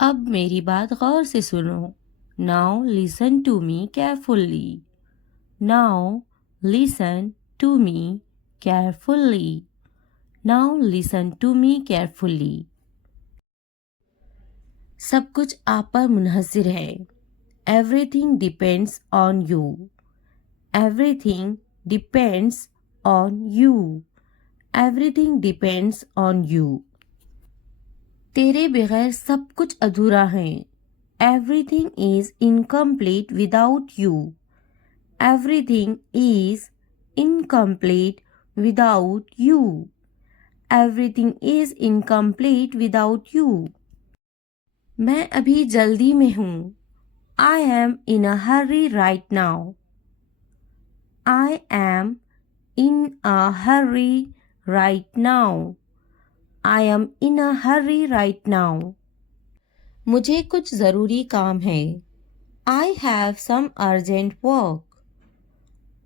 अब मेरी बात गौर से सुनो। Now listen to me carefully. Now listen to me carefully. Now listen to me carefully. सब कुछ आप पर मुनहसिर है। Everything depends on you. Everything depends on you. Everything depends on you. तेरे बगैर सब कुछ अधूरा है। Everything is incomplete without you. Everything is incomplete without you. Everything is incomplete without you. मैं अभी जल्दी में हूँ। I am in a hurry right now. I am in a hurry right now. I am in a hurry right now. मुझे कुछ ज़रूरी काम है। I have some urgent work.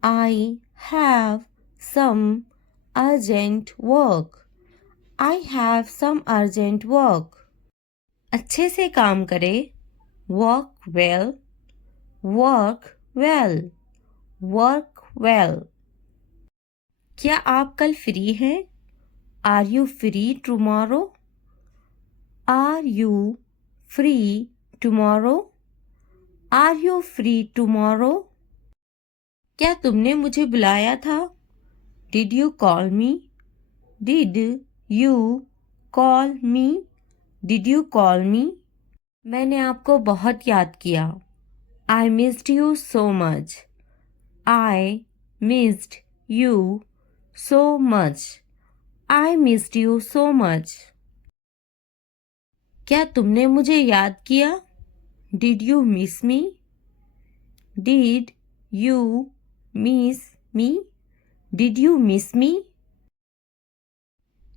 I have some urgent work. I have some urgent work. अच्छे से काम करे। Work well. Work well. Work well. क्या आप कल फ्री हैं? Are you free tomorrow? Are you free tomorrow? Are you free tomorrow? क्या तुमने मुझे बुलाया था? Did you call me? Did you call me? Did you call मी? मैंने आपको बहुत याद किया। I missed you so much. I missed you so much. I missed you so much. क्या तुमने मुझे याद किया? Did you miss me? Did you miss me? Did you miss मी?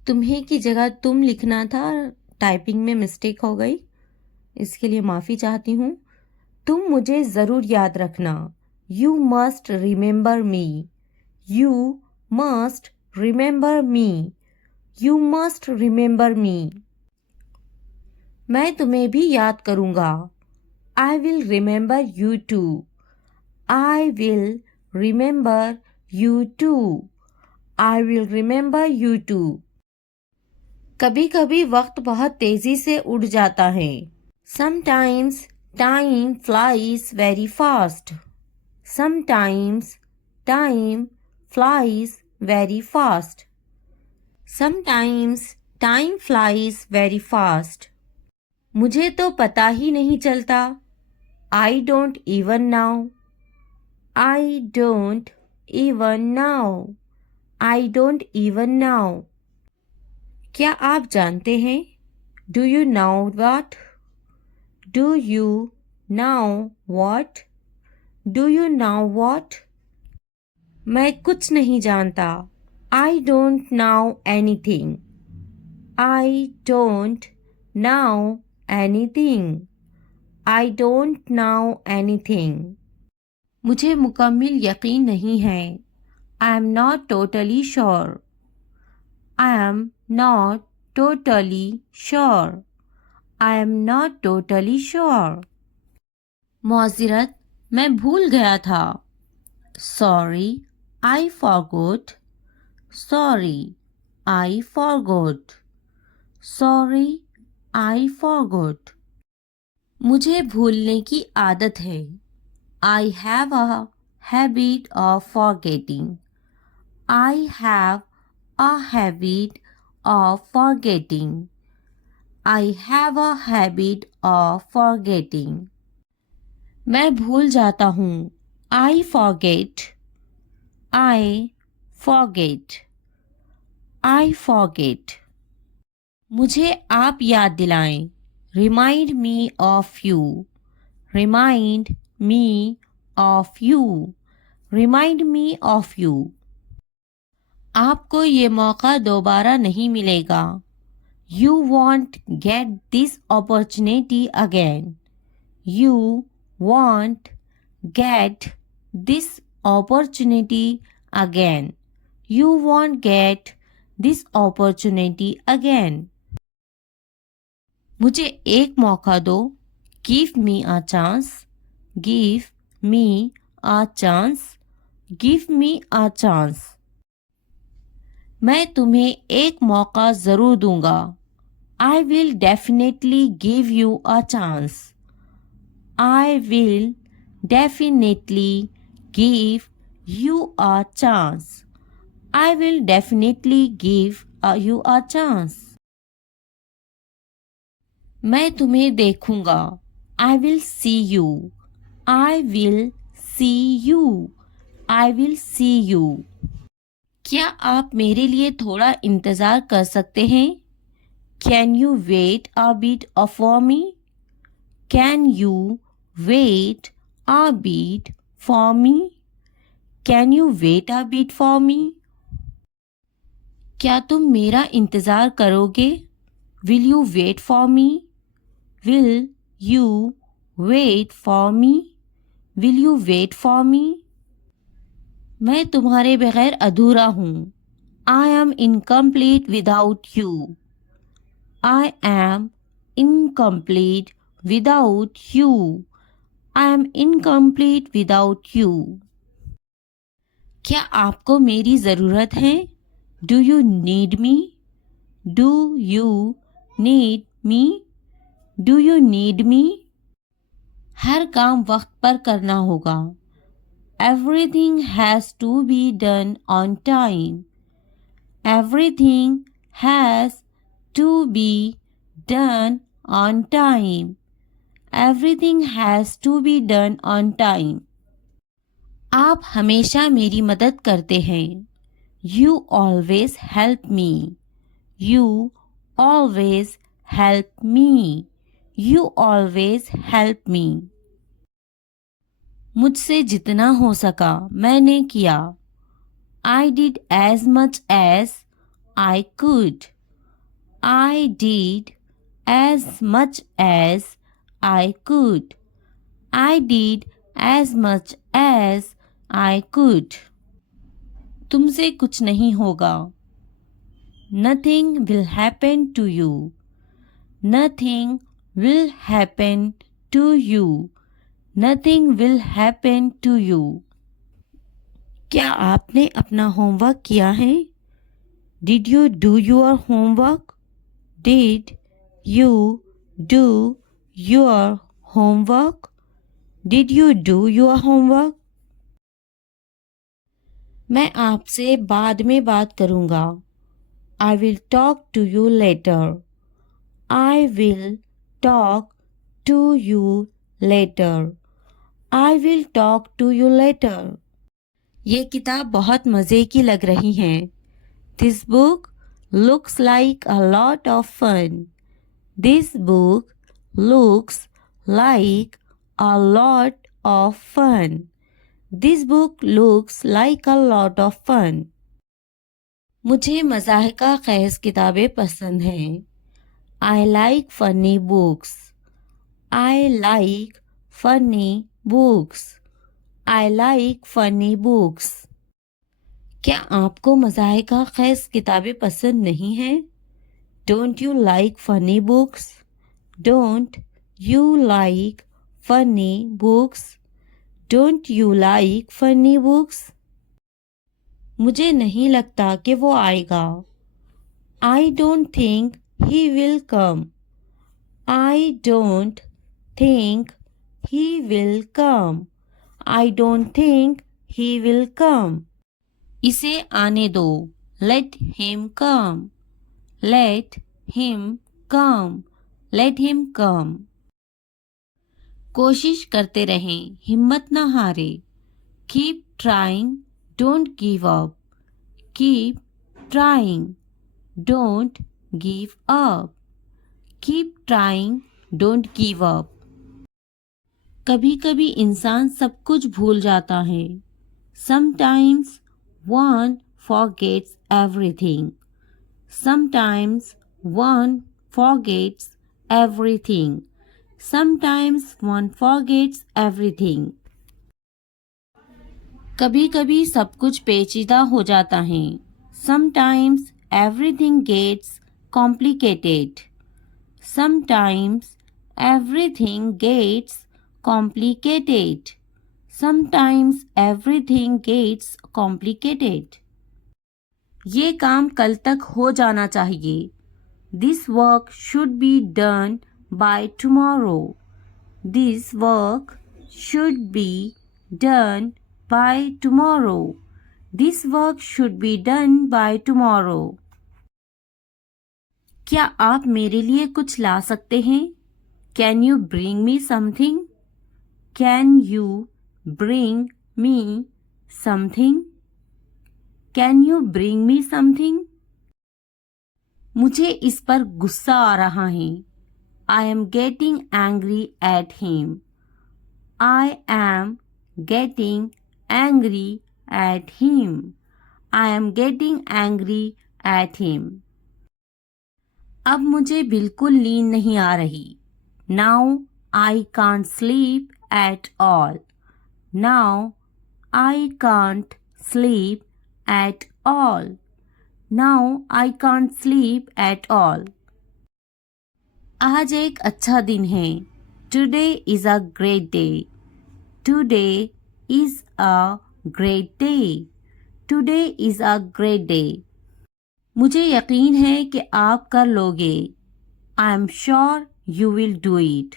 तुम्हें की जगह तुम लिखना था, टाइपिंग में मिस्टेक हो गई, इसके लिए माफ़ी चाहती हूँ। तुम मुझे ज़रूर याद रखना। You must remember me. You must remember me. You must remember me. मैं तुम्हें भी याद करूँगा। I will remember you too. I will remember you too. I will remember you too. कभी कभी वक्त बहुत तेजी से उड़ जाता है। Sometimes time flies very fast. Sometimes time flies very fast. Sometimes time flies very fast. मुझे तो पता ही नहीं चलता। I don't even know. I don't even know. I don't even know. क्या आप जानते हैं? Do you know what? Do you know what? Do you know what? मैं कुछ नहीं जानता। I don't know anything. I don't know anything. I don't know anything. मुझे मुकम्मिल यकीन नहीं है। I am not totally sure. I am not totally sure. I am not totally sure. मौज़िरत, मैं भूल गया था। Sorry, I forgot. Sorry, I forgot. Sorry, I forgot. मुझे भूलने की आदत है। I have a habit of forgetting. I have a habit of forgetting. I have a habit of forgetting. मैं भूल जाता हूँ। I forget. I forget. I forget. मुझे आप याद दिलाएं। Remind me of you. Remind me of you. Remind me of you. आपको ये मौका दोबारा नहीं मिलेगा। You won't get this opportunity again. You won't get this opportunity again. You won't get this opportunity again. मुझे एक मौका दो, give me a chance, give me a chance, give me a chance. मैं तुम्हें एक मौका ज़रूर दूंगा, I will definitely give you a chance, I will definitely give you a chance, I will definitely give you a chance. मैं तुम्हें देखूंगा, I will see you. I will see you. I will see you. क्या आप मेरे लिए थोड़ा इंतज़ार कर सकते हैं? Can you wait a bit for me? Can you wait a bit for me? Can you wait a bit for me? क्या तुम मेरा इंतज़ार करोगे? Will you wait for me? Will you wait for me? Will you wait for me? मैं तुम्हारे बगैर अधूरा हूँ। I am incomplete without you. I am incomplete without you. I am incomplete without you. क्या आपको मेरी ज़रूरत है? Do you need me? Do you need me? Do you need me? हर काम वक्त पर करना होगा। Everything has to be done on time. Everything has to be done on time. Everything has to be done on time. आप हमेशा मेरी मदद करते हैं। You always help me. You always help me. You always help me. मुझसे जितना हो सका मैंने किया। I did as much as I could. I did as much as I could. I did as much as I could. तुमसे कुछ नहीं होगा। Nothing will happen to you. Nothing will happen to you. Nothing will happen to you. क्या आपने अपना homework किया है? Did you do your homework? Did you do your homework? Did you do your homework? मैं आपसे बाद में बात करूँगा। I will talk to you later. I will talk to you later. I will talk to you later. ये किताब बहुत मज़े की लग रही है। This book looks like a lot of fun. This book looks like a lot of fun. This book looks like a lot of fun. मुझे मज़ाहिका ख़ैज़ किताबें पसंद हैं। I like funny books. I like funny books. I like funny books. क्या आपको मज़ाहिका ख़ैज़ किताबें पसंद नहीं हैं? Don't you like funny books? Don't you like funny books? Don't you like funny books? मुझे नहीं लगता कि वो आएगा। I don't think he will come. I don't think he will come. I don't think he will come. इसे आने दो। Let him come. Let him come. Let him come. कोशिश करते रहें, हिम्मत न हारे। Keep trying. Don't give up. Keep trying. Don't give up. Keep trying. Don't give up. कभी-कभी इंसान सब कुछ भूल जाता है। Sometimes one forgets everything. Sometimes one forgets everything. Sometimes one forgets everything. कभी-कभी सब कुछ पेचीदा हो जाता है। Sometimes everything gets complicated. Sometimes everything gets complicated. Sometimes everything gets complicated. ये काम कल तक हो जाना चाहिए. This work should be done by tomorrow. This work should be done by tomorrow. This work should be done by tomorrow. क्या आप मेरे लिए कुछ ला सकते हैं? Can you bring me something? Can you bring me something? Can you bring me something? मुझे इस पर गुस्सा आ रहा है. I am getting angry at him. I am getting angry at him. I am getting angry at him. अब मुझे बिल्कुल नींद नहीं आ रही. Now I can't sleep at all. Now I can't sleep at all. Now I can't sleep at all. आज एक अच्छा दिन है. Today is a great day. Today is a great day. Today is a great day. मुझे यकीन है कि आप कर लोगे. I am sure you will do it.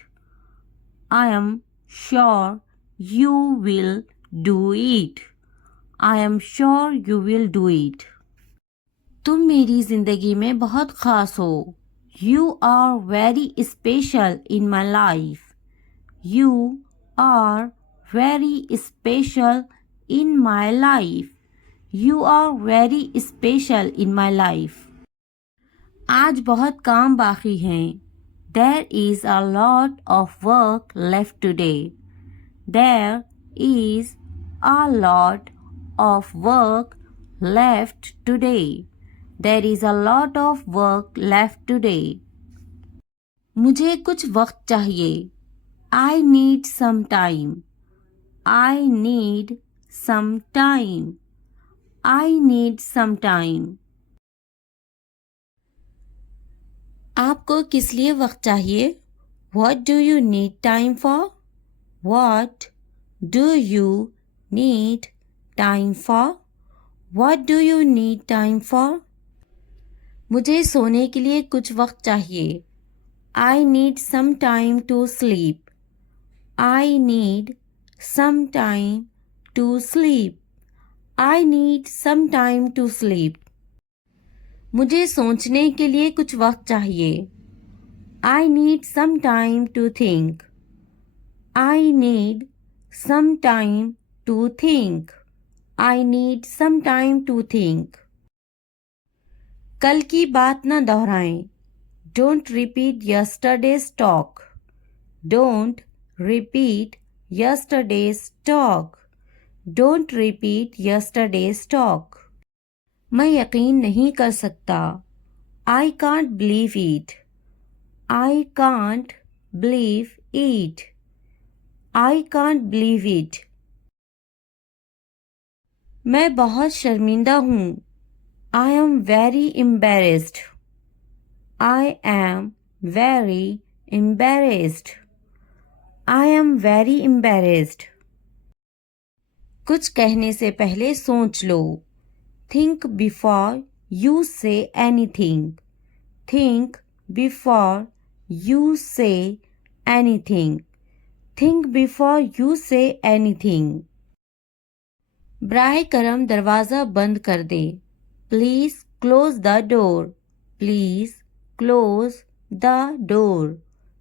I am sure you will do it. I am sure you will do it. तुम मेरी जिंदगी में बहुत खास हो. You are very special in my life. You are very special in my life. You are very special in my life. आज बहुत काम बाकी हैं. There is a lot of work left today. There is a lot of work left today. There is a lot of work left today. मुझे कुछ वक्त चाहिए. I need some time. I need some time. I need some time. आपको किस लिए वक्त चाहिए? What do you need time for? What do you need time for? What do you need time for? मुझे सोने के लिए कुछ वक्त चाहिए. I need some time to sleep. I need some time to sleep. I need some time to sleep. मुझे सोचने के लिए कुछ वक्त चाहिए. I need some time to think. I need some time to think. I need some time to think. कल की बात न दोहराएं. Don't repeat yesterday's talk. Don't repeat yesterday's talk. Don't repeat yesterday's talk. मैं यकीन नहीं कर सकता. I can't believe it. I can't believe it. I can't believe it. मैं बहुत शर्मिंदा हूँ. I am very embarrassed. I am very embarrassed. I am very embarrassed. कुछ कहने से पहले सोच लो. Think before you say anything. Think before you say anything. Think before you say anything. बराए करम दरवाज़ा बंद कर दे. Please close the door. Please close the door.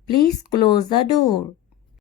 Please close the door.